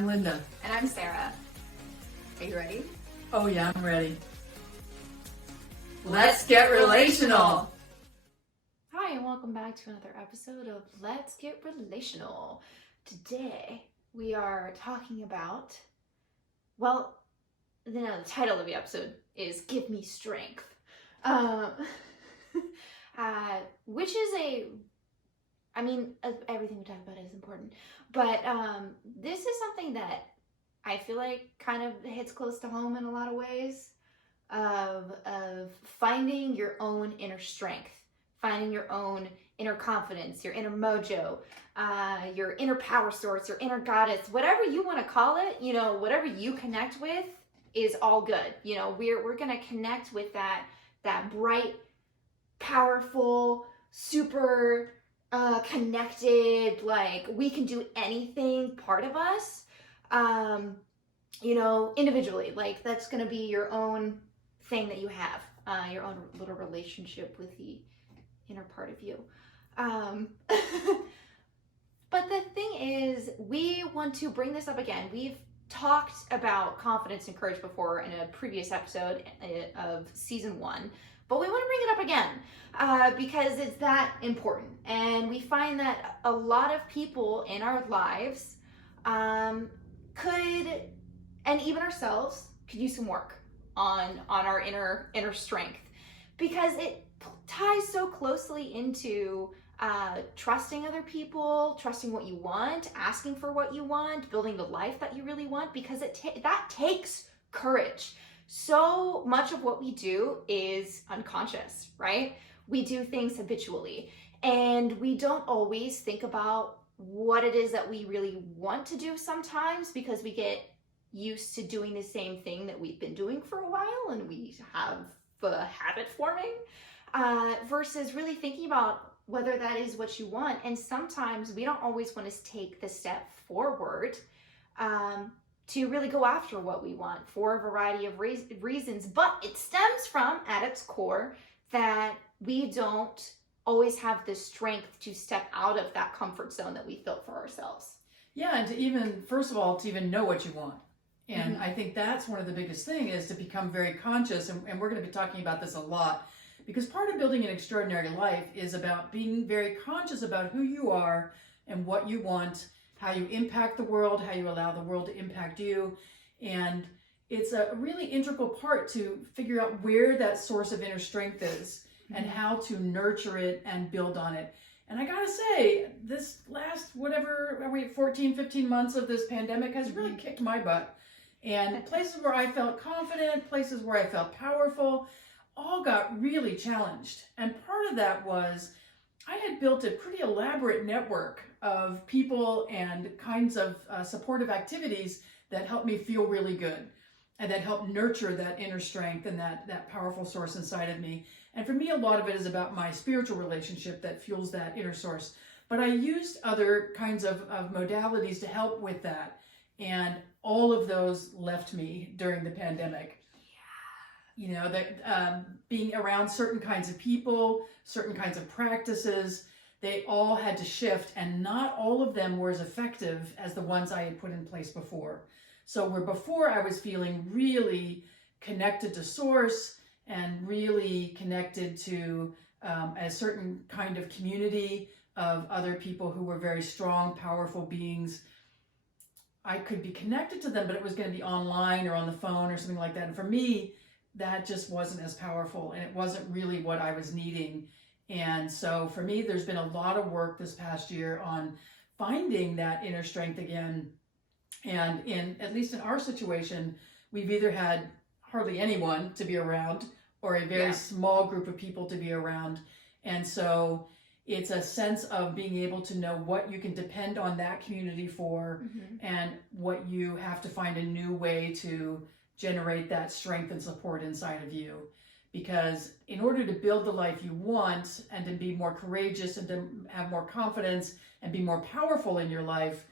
I'm Linda. And I'm Sarah. Are you ready? Oh yeah, I'm ready. Let's get relational. Hi, and welcome back to another episode of Let's Get Relational. Today, we are talking about, the title of the episode is Give Me Strength. Which is everything we talk about is important, but this is something that I feel like kind of hits close to home in a lot of ways, of finding your own inner strength, finding your own inner confidence, your inner mojo, your inner power source, your inner goddess, whatever you want to call it, whatever you connect with is all good. We're going to connect with that bright, powerful, super connected, like we can do anything part of us, individually. Like that's going to be your own thing that you have, your own little relationship with the inner part of you. But the thing is, we want to bring this up again. We've talked about confidence and courage before in a previous episode of season 1, but we want to bring it up again because it's that important. And we find that a lot of people in our lives could, and even ourselves, could use some work on our inner strength, because it ties so closely into trusting other people, trusting what you want, asking for what you want, building the life that you really want, because that takes courage. So much of what we do is unconscious, right? We do things habitually, and we don't always think about what it is that we really want to do sometimes, because we get used to doing the same thing that we've been doing for a while and we have a habit forming, versus really thinking about whether that is what you want. And sometimes we don't always want to take the step forward to really go after what we want for a variety of reasons. But it stems from, at its core, that we don't always have the strength to step out of that comfort zone that we built for ourselves. Yeah, and to even know what you want. And I think that's one of the biggest things, is to become very conscious. And we're going to be talking about this a lot, because part of building an extraordinary life is about being very conscious about who you are and what you want, how you impact the world, how you allow the world to impact you. And it's a really integral part to figure out where that source of inner strength is and how to nurture it and build on it. And I gotta say, this last 14, 15 months of this pandemic has really kicked my butt. And places where I felt confident, places where I felt powerful, all got really challenged. And part of that was I had built a pretty elaborate network of people and kinds of supportive activities that helped me feel really good and that helped nurture that inner strength and that powerful source inside of me. And for me, a lot of it is about my spiritual relationship that fuels that inner source. But I used other kinds of modalities to help with that. And all of those left me during the pandemic. Being around certain kinds of people, certain kinds of practices, they all had to shift, and not all of them were as effective as the ones I had put in place before. So where before I was feeling really connected to source and really connected to a certain kind of community of other people who were very strong, powerful beings, I could be connected to them, but it was going to be online or on the phone or something like that. And for me, that just wasn't as powerful, and it wasn't really what I was needing. And so for me, there's been a lot of work this past year on finding that inner strength again. And at least in our situation, we've either had hardly anyone to be around or a very small group of people to be around. And so it's a sense of being able to know what you can depend on that community for, and what you have to find a new way to generate that strength and support inside of you. Because in order to build the life you want and to be more courageous and to have more confidence and be more powerful in your life,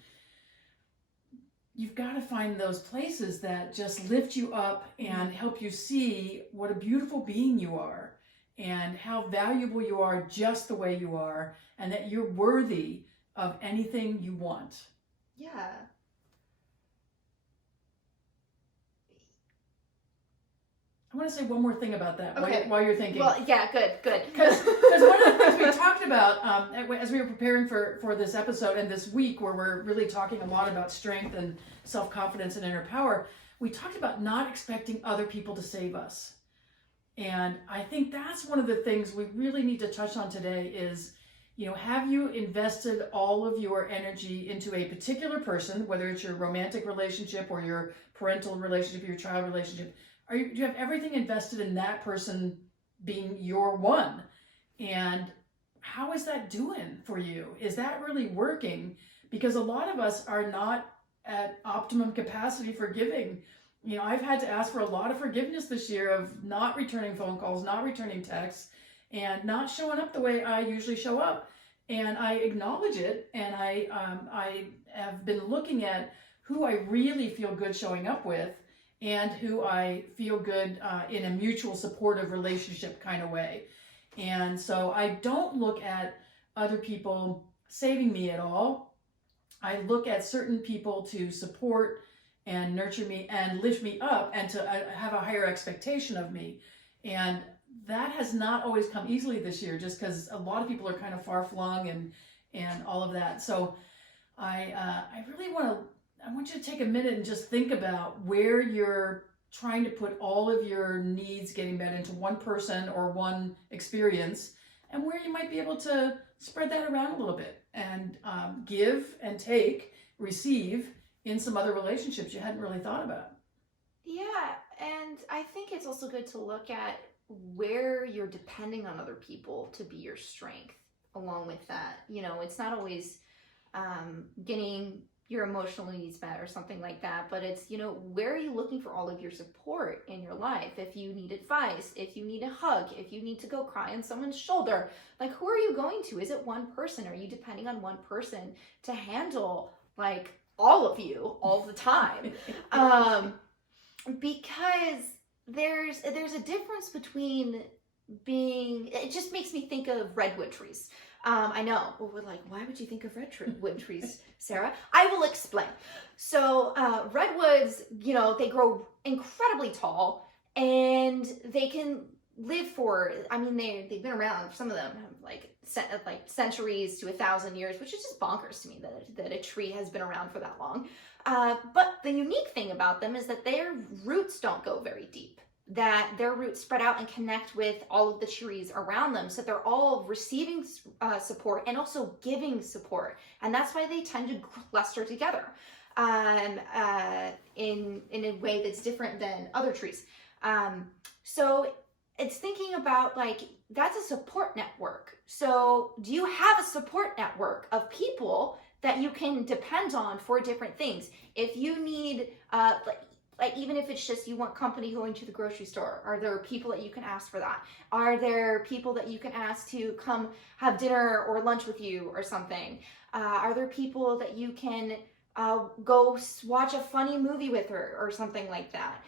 you've got to find those places that just lift you up and help you see what a beautiful being you are and how valuable you are just the way you are, and that you're worthy of anything you want. Yeah. want to say one more thing about that Okay. while you're thinking. Well, yeah, good. Because one of the things we talked about as we were preparing for this episode and this week, where we're really talking a lot about strength and self-confidence and inner power, we talked about not expecting other people to save us. And I think that's one of the things we really need to touch on today is, have you invested all of your energy into a particular person, whether it's your romantic relationship or your parental relationship, your child relationship? Do you have everything invested in that person being your one? And how is that doing for you? Is that really working? Because a lot of us are not at optimum capacity for giving. I've had to ask for a lot of forgiveness this year of not returning phone calls, not returning texts, and not showing up the way I usually show up. And I acknowledge it, and I have been looking at who I really feel good showing up with and who I feel good in a mutual supportive relationship kind of way. And so I don't look at other people saving me at all. I look at certain people to support and nurture me and lift me up and to have a higher expectation of me. And that has not always come easily this year, just because a lot of people are kind of far-flung and all of that. So I really want you to take a minute and just think about where you're trying to put all of your needs getting met into one person or one experience, and where you might be able to spread that around a little bit and give and take, receive in some other relationships you hadn't really thought about. Yeah, and I think it's also good to look at where you're depending on other people to be your strength along with that. It's not always getting your emotional needs met or something like that, but it's, where are you looking for all of your support in your life? If you need advice, if you need a hug, if you need to go cry on someone's shoulder, like, who are you going to? Is it one person? Are you depending on one person to handle like all of you all the time? Because there's a difference between it just makes me think of redwood trees. I know, we're like, why would you think of redwood trees, Sarah? I will explain. So redwoods, they grow incredibly tall, and they can live for, they've been around, some of them have like centuries to 1,000 years, which is just bonkers to me that a tree has been around for that long. But the unique thing about them is that their roots don't go very deep, that their roots spread out and connect with all of the trees around them. So they're all receiving support and also giving support. And that's why they tend to cluster together in a way that's different than other trees. So it's thinking about that's a support network. So do you have a support network of people that you can depend on for different things? If you need, even if it's just you want company going to the grocery store, are there people that you can ask for that? Are there people that you can ask to come have dinner or lunch with you or something? Are there people that you can go watch a funny movie with her or something like that?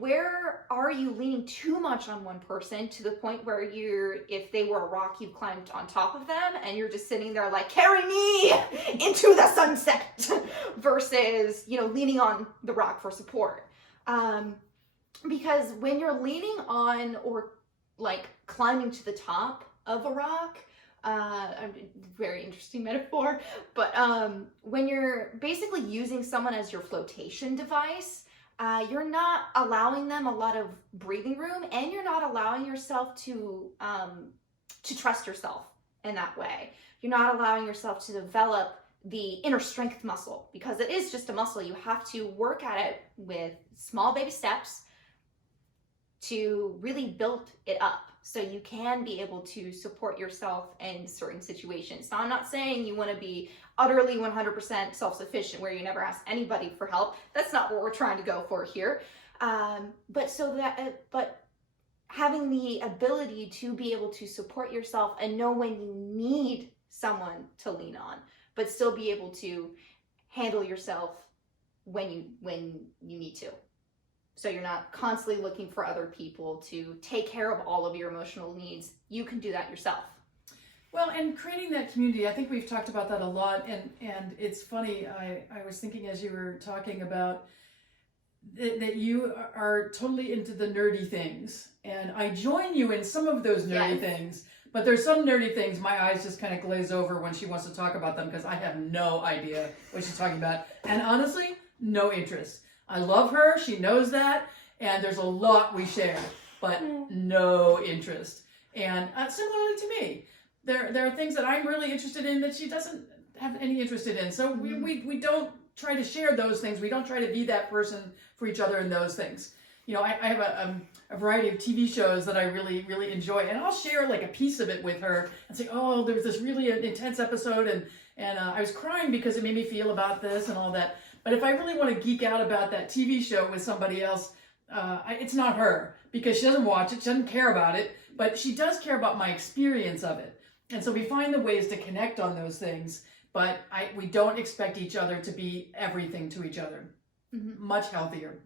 Where are you leaning too much on one person to the point where if they were a rock, you climbed on top of them and you're just sitting there like, carry me into the sunset, versus, leaning on the rock for support. Because when you're leaning on or climbing to the top of a rock, very interesting metaphor, but when you're basically using someone as your flotation device, you're not allowing them a lot of breathing room, and you're not allowing yourself to trust yourself in that way. You're not allowing yourself to develop the inner strength muscle, because it is just a muscle. You have to work at it with small baby steps to really build it up so you can be able to support yourself in certain situations. Now, I'm not saying you want to be utterly 100% self-sufficient where you never ask anybody for help. That's not what we're trying to go for here. But having the ability to be able to support yourself and know when you need someone to lean on, but still be able to handle yourself when you need to. So you're not constantly looking for other people to take care of all of your emotional needs. You can do that yourself. Well, and creating that community, I think we've talked about that a lot, and it's funny, I was thinking as you were talking about that you are totally into the nerdy things, and I join you in some of those nerdy Yes. things. But there's some nerdy things my eyes just kind of glaze over when she wants to talk about them because I have no idea what she's talking about, and honestly, no interest. I love her; she knows that, and there's a lot we share, but no interest. And similarly to me, there are things that I'm really interested in that she doesn't have any interest in. So we don't try to share those things. We don't try to be that person for each other in those things. You know, I have a variety of TV shows that I really, really enjoy, and I'll share like a piece of it with her and say, oh, there was this really intense episode, and I was crying because it made me feel about this and all that. But if I really want to geek out about that TV show with somebody else, it's not her, because she doesn't watch it, she doesn't care about it, but she does care about my experience of it. And so we find the ways to connect on those things, but we don't expect each other to be everything to each other. Much healthier.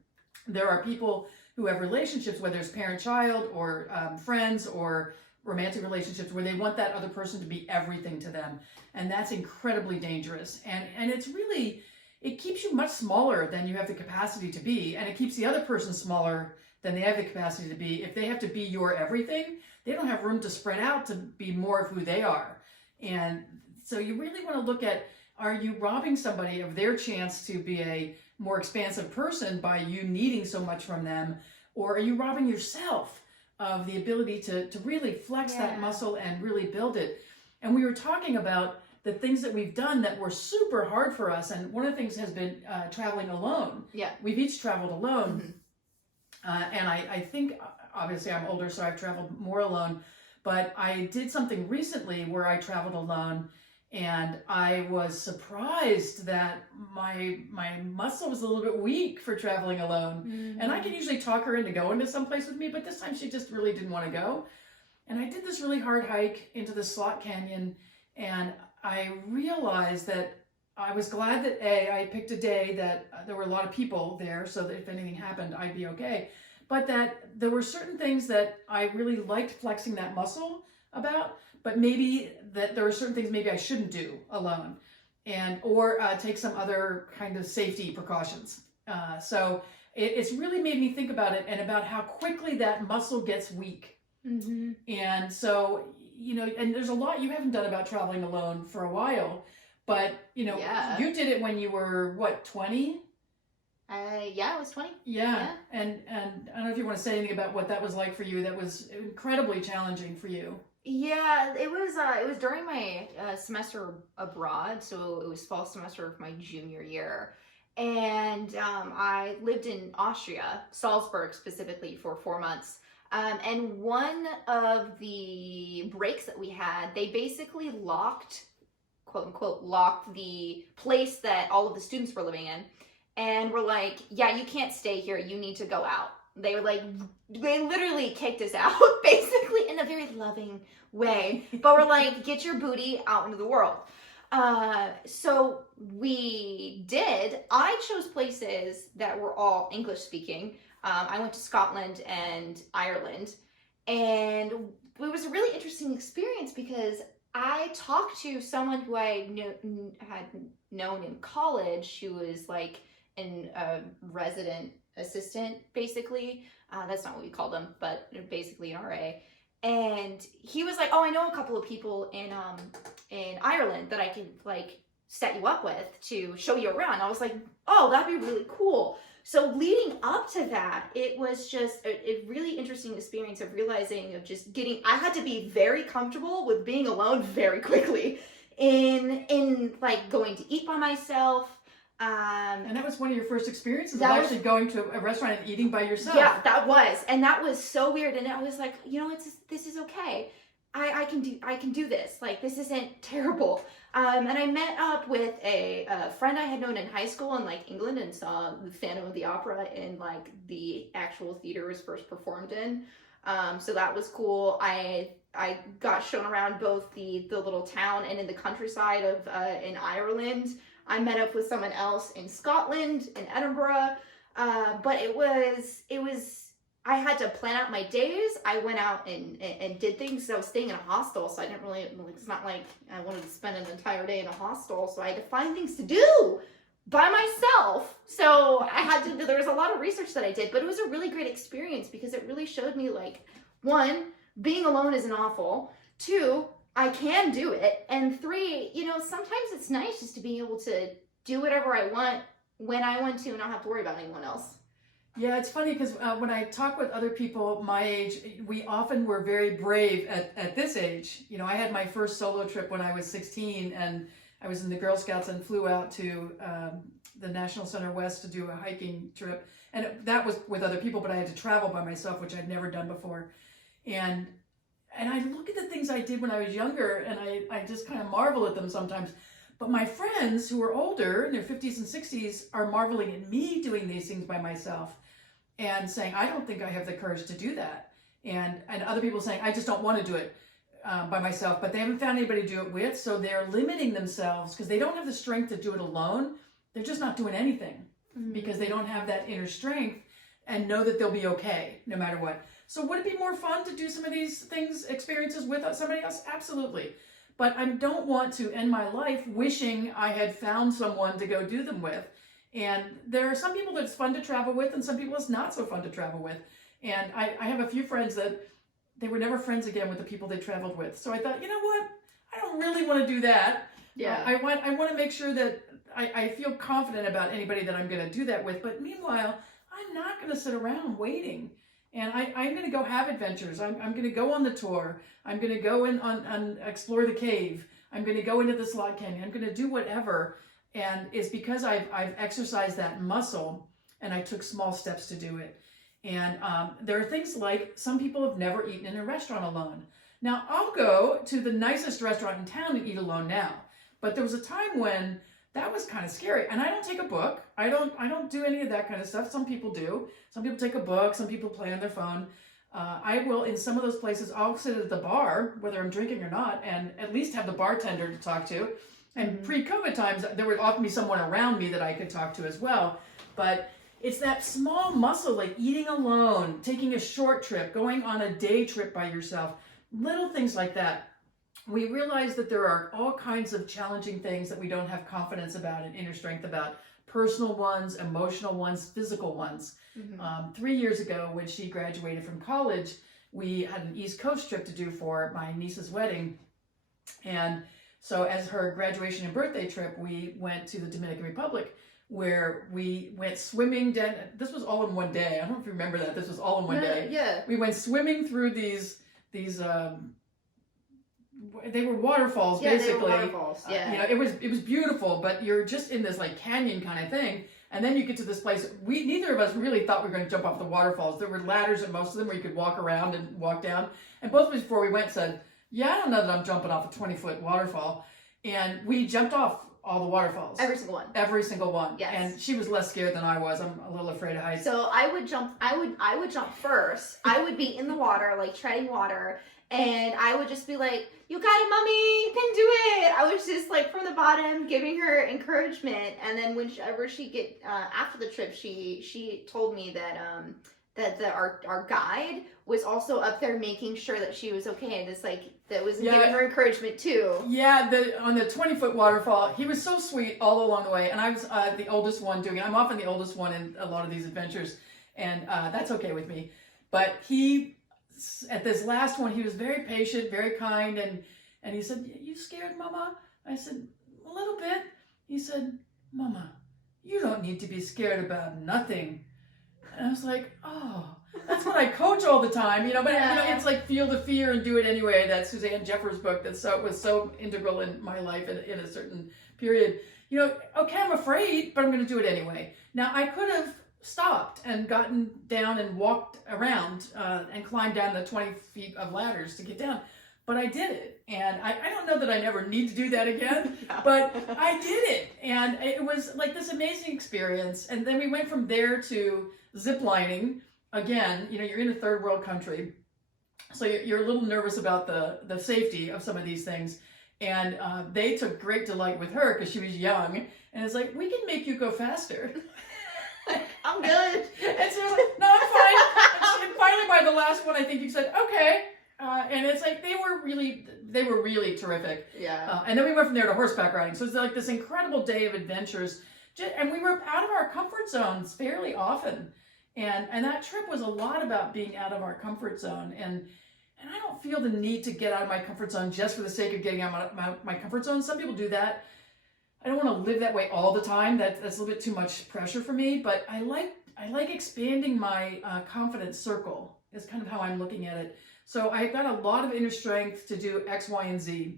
There are people who have relationships, whether it's parent-child or friends or romantic relationships, where they want that other person to be everything to them. And that's incredibly dangerous. And it's really, it keeps you much smaller than you have the capacity to be. And it keeps the other person smaller than they have the capacity to be. If they have to be your everything, they don't have room to spread out to be more of who they are. And so you really want to look at, are you robbing somebody of their chance to be a more expansive person by you needing so much from them? Or are you robbing yourself of the ability to really flex that muscle and really build it? And we were talking about the things that we've done that were super hard for us. And one of the things has been traveling alone. Yeah. We've each traveled alone. And I think, obviously I'm older, so I've traveled more alone. But I did something recently where I traveled alone, and I was surprised that my muscle was a little bit weak for traveling alone. And I can usually talk her into going to someplace with me, but this time she just really didn't want to go. And I did this really hard hike into the Slot Canyon, and I realized that I was glad that I picked a day that there were a lot of people there, so that if anything happened, I'd be okay. But that there were certain things that I really liked flexing that muscle about, but maybe that there were certain things maybe I shouldn't do alone, or take some other kind of safety precautions. So it's really made me think about it and about how quickly that muscle gets weak. And so, you know, and there's a lot you haven't done about traveling alone for a while, but you know, you did it when you were what, 20? I was 20. Yeah. And I don't know if you want to say anything about what that was like for you. That was incredibly challenging for you. Yeah, it was during my semester abroad, so it was fall semester of my junior year. And I lived in Austria, Salzburg specifically, for 4 months. And one of the breaks that we had, they basically locked, quote unquote, locked the place that all of the students were living in. And were like, yeah, you can't stay here. You need to go out. They were like, they literally kicked us out, basically in a very loving way. But we're like, get your booty out into the world. So we did. I chose places that were all English speaking. I went to Scotland and Ireland. And it was a really interesting experience because I talked to someone who I had known in college, who was like a resident assistant, basically. That's not what we called them, but basically an RA. And he was like, oh, I know a couple of people in Ireland that I can like set you up with to show you around. I was like, oh, that'd be really cool. So leading up to that, it was just a really interesting experience of realizing, of just getting, I had to be very comfortable with being alone very quickly in like going to eat by myself. And that was one of your first experiences of actually going to a restaurant and eating by yourself. Yeah, that was. And that was so weird. And I was like, you know, this is okay. I can do this. Like, this isn't terrible. And I met up with a friend I had known in high school in like England, and saw the Phantom of the Opera in like the actual theater it was first performed in. So that was cool. I got shown around both the little town and in the countryside of in Ireland. I met up with someone else in Scotland, in Edinburgh, but it was, I had to plan out my days. I went out and did things. So I was staying in a hostel, so I didn't really, it's not like I wanted to spend an entire day in a hostel, so I had to find things to do. by myself. So there was a lot of research that I did, but it was a really great experience because it really showed me, like, one, being alone isn't awful. Two, I can do it. And three, sometimes it's nice just to be able to do whatever I want when I want to and not have to worry about anyone else. Yeah, it's funny because when I talk with other people my age, we often were very brave at this age. I had my first solo trip when I was 16, and I was in the Girl Scouts and flew out to the National Center West to do a hiking trip. And that was with other people, but I had to travel by myself, which I'd never done before. And I look at the things I did when I was younger, and I just kind of marvel at them sometimes. But my friends who are older, in their 50s and 60s, are marveling at me doing these things by myself and saying, I don't think I have the courage to do that. And other people saying, I just don't want to do it by myself, but they haven't found anybody to do it with, so they're limiting themselves because they don't have the strength to do it alone. They're just not doing anything because they don't have that inner strength and know that they'll be okay no matter what. So would it be more fun to do some of these experiences with somebody else? Absolutely. But I don't want to end my life wishing I had found someone to go do them with. And there are some people that it's fun to travel with and some people it's not so fun to travel with. And I have a few friends that they were never friends again with the people they traveled with. So I thought, you know what? I don't really want to do that. Yeah. I want to make sure that I feel confident about anybody that I'm going to do that with. But meanwhile, I'm not going to sit around waiting. And I'm going to go have adventures. I'm going to go on the tour. I'm going to go on explore the cave. I'm going to go into the slot canyon. I'm going to do whatever. And it's because I've exercised that muscle and I took small steps to do it. And there are things like some people have never eaten in a restaurant alone. Now, I'll go to the nicest restaurant in town and eat alone now. But there was a time when that was kind of scary. And I don't take a book. I don't do any of that kind of stuff. Some people do. Some people take a book. Some people play on their phone. I will, in some of those places, I'll sit at the bar, whether I'm drinking or not, and at least have the bartender to talk to. And pre-COVID times, there would often be someone around me that I could talk to as well. But it's that small muscle, like eating alone, taking a short trip, going on a day trip by yourself, little things like that. We realize that there are all kinds of challenging things that we don't have confidence about and inner strength about. Personal ones, emotional ones, physical ones. 3 years ago, when she graduated from college, we had an East Coast trip to do for my niece's wedding. And so as her graduation and birthday trip, we went to the Dominican Republic, where we went swimming down. This was all in one day. I don't know if you remember that. This was all in one day. Yeah. We went swimming through these they were waterfalls, basically. They were waterfalls. Yeah. It was beautiful, but you're just in this like canyon kind of thing. And then you get to this place. Neither of us really thought we were going to jump off the waterfalls. There were ladders in most of them where you could walk around and walk down. And both of us before we went said, yeah, I don't know that I'm jumping off a 20-foot waterfall. And we jumped off all the waterfalls. Every single one. Every single one. Yes. And she was less scared than I was. I'm a little afraid of heights. So I would jump first. I would be in the water, like treading water, and I would just be like, you got it, mommy, you can do it. I was just like from the bottom giving her encouragement. And then whenever after the trip, she told me that our guide was also up there making sure that she was okay. And it's like, that was giving her encouragement too. Yeah, on the 20-foot waterfall, he was so sweet all along the way. And I was the oldest one doing it. I'm often the oldest one in a lot of these adventures. And that's okay with me. But at this last one, he was very patient, very kind. And he said, you scared, Mama? I said, a little bit. He said, Mama, you don't need to be scared about nothing. And I was like, oh, that's what I coach all the time, but it's like feel the fear and do it anyway. That's Suzanne Jeffers' book that was so integral in my life in a certain period. Okay, I'm afraid, but I'm going to do it anyway. Now, I could have stopped and gotten down and walked around and climbed down the 20 feet of ladders to get down. But I did it. And I don't know that I never need to do that again, but I did it. And it was like this amazing experience. And then we went from there to zip lining. Again, you're in a third world country. So you're a little nervous about the safety of some of these things. And they took great delight with her because she was young. And it's like, we can make you go faster. I'm good. And so like, no, I'm fine. And finally, by the last one, I think you said, okay. And it's like, they were really terrific. Yeah. And then we went from there to horseback riding. So it's like this incredible day of adventures And we were out of our comfort zones fairly often. And that trip was a lot about being out of our comfort zone. And I don't feel the need to get out of my comfort zone just for the sake of getting out of my comfort zone. Some people do that. I don't want to live that way all the time. That's a little bit too much pressure for me. But I like expanding my confidence circle. Is kind of how I'm looking at it. So I've got a lot of inner strength to do X, Y, and Z.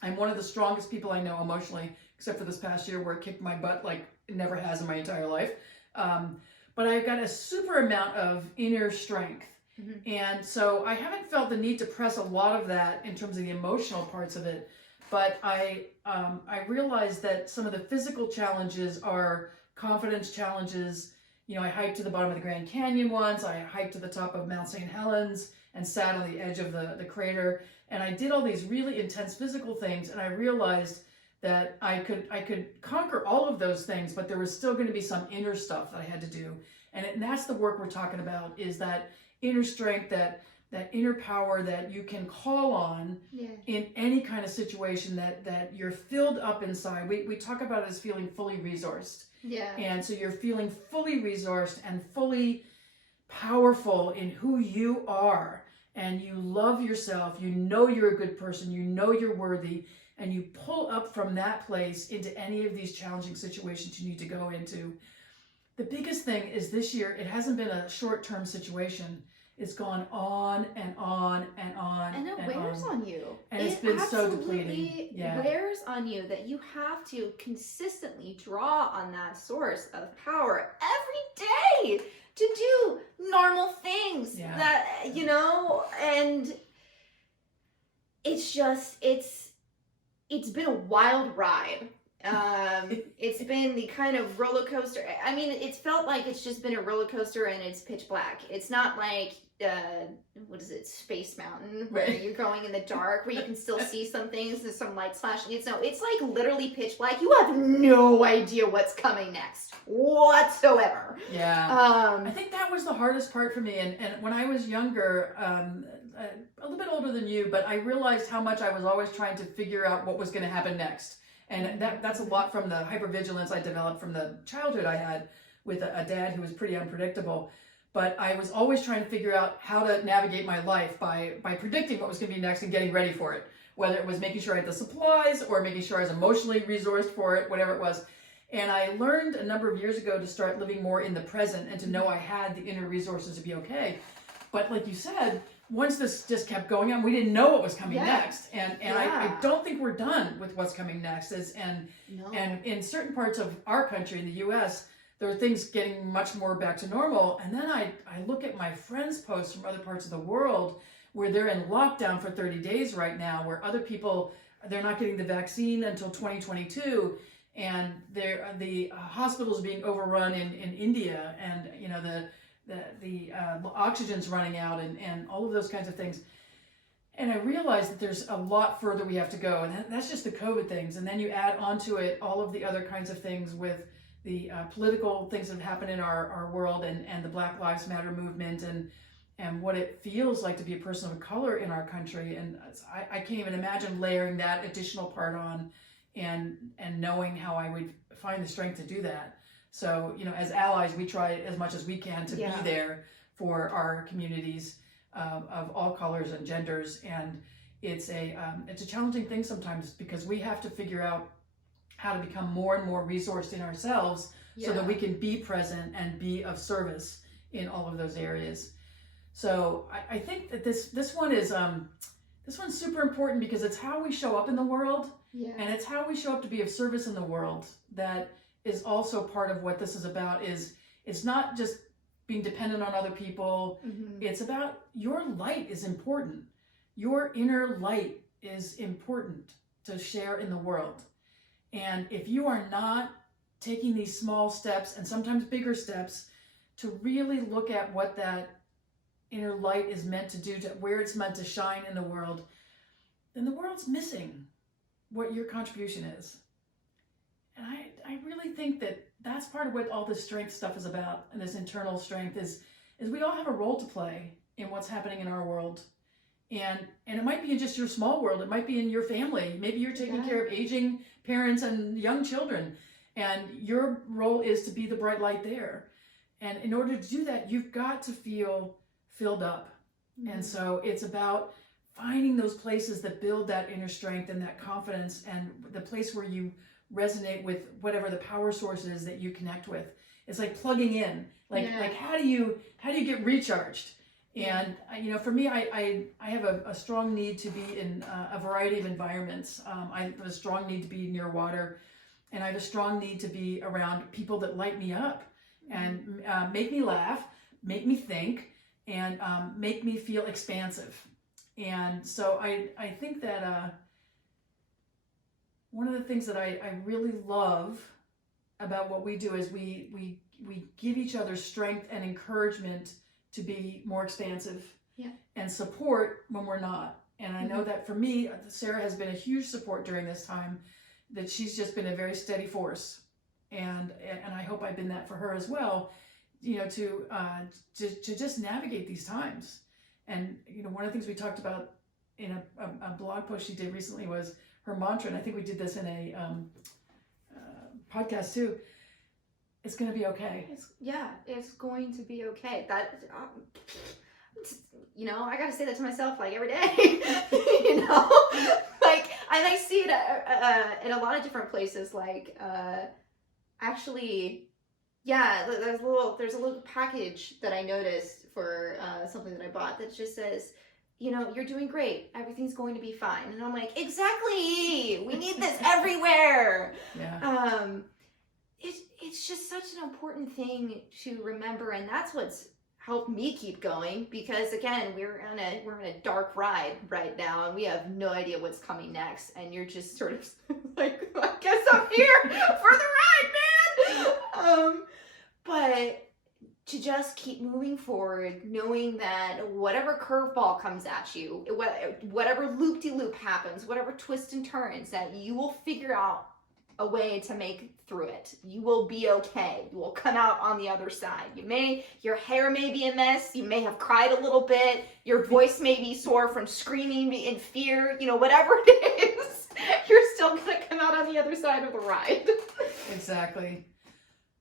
I'm one of the strongest people I know emotionally, except for this past year where it kicked my butt like it never has in my entire life. But I've got a super amount of inner strength. Mm-hmm. And so I haven't felt the need to press a lot of that in terms of the emotional parts of it. But I realized that some of the physical challenges are confidence challenges. You know, I hiked to the bottom of the Grand Canyon once. I hiked to the top of Mount St. Helens and sat on the edge of the crater. And I did all these really intense physical things. And I realized that I could conquer all of those things, but there was still going to be some inner stuff that I had to do. And that's the work we're talking about, is that inner strength, that inner power that you can call on in any kind of situation that you're filled up inside. We talk about it as feeling fully resourced. Yeah. And so you're feeling fully resourced and fully powerful in who you are. And you love yourself. You know you're a good person. You know you're worthy. And you pull up from that place into any of these challenging situations you need to go into. The biggest thing is this year, it hasn't been a short-term situation. It's gone on and on and on. And it wears on you. And it's been so depleting. It wears on you that you have to consistently draw on that source of power every day to do normal things that, you know, and it's just, it's been a wild ride. It's been the kind of roller coaster. I mean, it's felt like it's just been a roller coaster and it's pitch black. It's not like what is it, Space Mountain, where you're going in the dark, where you can still see some things, there's some lights flashing. It's like literally pitch black. You have no idea what's coming next whatsoever. Yeah. I think that was the hardest part for me. And when I was younger, a little bit older than you, but I realized how much I was always trying to figure out what was going to happen next. And that's a lot from the hypervigilance I developed from the childhood I had with a dad who was pretty unpredictable. But I was always trying to figure out how to navigate my life by predicting what was going to be next and getting ready for it. Whether it was making sure I had the supplies or making sure I was emotionally resourced for it, whatever it was. And I learned a number of years ago to start living more in the present and to know I had the inner resources to be okay. But like you said, once this just kept going on, we didn't know what was coming next. And I don't think we're done with what's coming next. And in certain parts of our country, in the U.S., there are things getting much more back to normal. And then I look at my friends' posts from other parts of the world where they're in lockdown for 30 days right now, where other people, they're not getting the vaccine until 2022. And the hospitals being overrun in India, and you know the oxygen's running out, and all of those kinds of things. And I realized that there's a lot further we have to go, and that's just the COVID things. And then you add onto it all of the other kinds of things with the political things that have happened in our world, and the Black Lives Matter movement, and what it feels like to be a person of color in our country. And I can't even imagine layering that additional part on, and knowing how I would find the strength to do that. So, you know, as allies, we try as much as we can to be there for our communities of all colors and genders. And it's a challenging thing sometimes, because we have to figure out how to become more and more resourced in ourselves so that we can be present and be of service in all of those areas. So I think that this one is this one's super important, because it's how we show up in the world, and it's how we show up to be of service in the world. That is also part of what this is about. It's not just being dependent on other people. Mm-hmm. It's about your light is important. Your inner light is important to share in the world. And if you are not taking these small steps, and sometimes bigger steps, to really look at what that inner light is meant to do, to where it's meant to shine in the world, then the world's missing what your contribution is. And I really think that that's part of what all this strength stuff is about, and this internal strength is we all have a role to play in what's happening in our world. And it might be in just your small world. It might be in your family. Maybe you're taking care of aging parents and young children. And your role is to be the bright light there. And in order to do that, you've got to feel filled up. And so it's about finding those places that build that inner strength and that confidence, and the place where you resonate with whatever the power source is that you connect with. It's like plugging in. Like how do you get recharged? And for me, I have a strong need to be in a variety of environments. I have a strong need to be near water, and I have a strong need to be around people that light me up and make me laugh, make me think, and make me feel expansive. And so I think that one of the things that I really love about what we do is we give each other strength and encouragement to be more expansive, and support when we're not. And I know that for me, Sarah has been a huge support during this time, that she's just been a very steady force. And I hope I've been that for her as well, to just navigate these times. And, one of the things we talked about in a blog post she did recently was her mantra, and I think we did this in a podcast too. It's going to be okay. It's going to be okay. That, I got to say that to myself like every day, like, and I see it in a lot of different places. Like, there's a little package that I noticed for something that I bought that just says, you're doing great. Everything's going to be fine. And I'm like, exactly. We need this everywhere. Yeah. It's just such an important thing to remember, and that's what's helped me keep going, because again, we're in a dark ride right now, and we have no idea what's coming next, and you're just sort of like, I guess I'm here for the ride, man. But to just keep moving forward, knowing that whatever curveball comes at you, whatever loop-de-loop happens, whatever twists and turns, that you will figure out a way to make through it. You will be okay. You will come out on the other side. Your hair may be a mess. You may have cried a little bit. Your voice may be sore from screaming in fear. Whatever it is, you're still gonna come out on the other side of the ride. Exactly.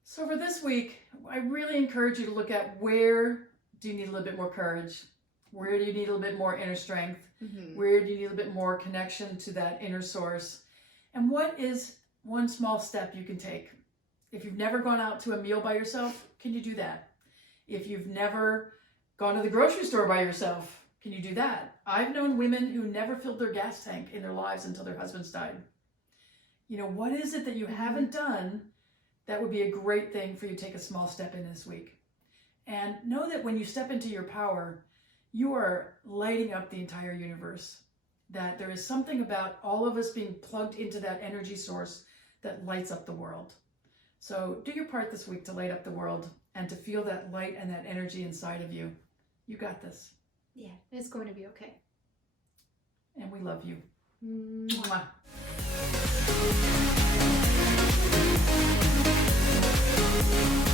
So for this week, I really encourage you to look at, where do you need a little bit more courage? Where do you need a little bit more inner strength? Where do you need a little bit more connection to that inner source? And what is one small step you can take? If you've never gone out to a meal by yourself, can you do that? If you've never gone to the grocery store by yourself, can you do that? I've known women who never filled their gas tank in their lives until their husbands died. What is it that you haven't done that would be a great thing for you to take a small step in this week? And know that when you step into your power, you are lighting up the entire universe. That there is something about all of us being plugged into that energy source that lights up the world. So do your part this week to light up the world and to feel that light and that energy inside of you. You got this. Yeah, it's going to be okay. And we love you. Mwah. Mwah.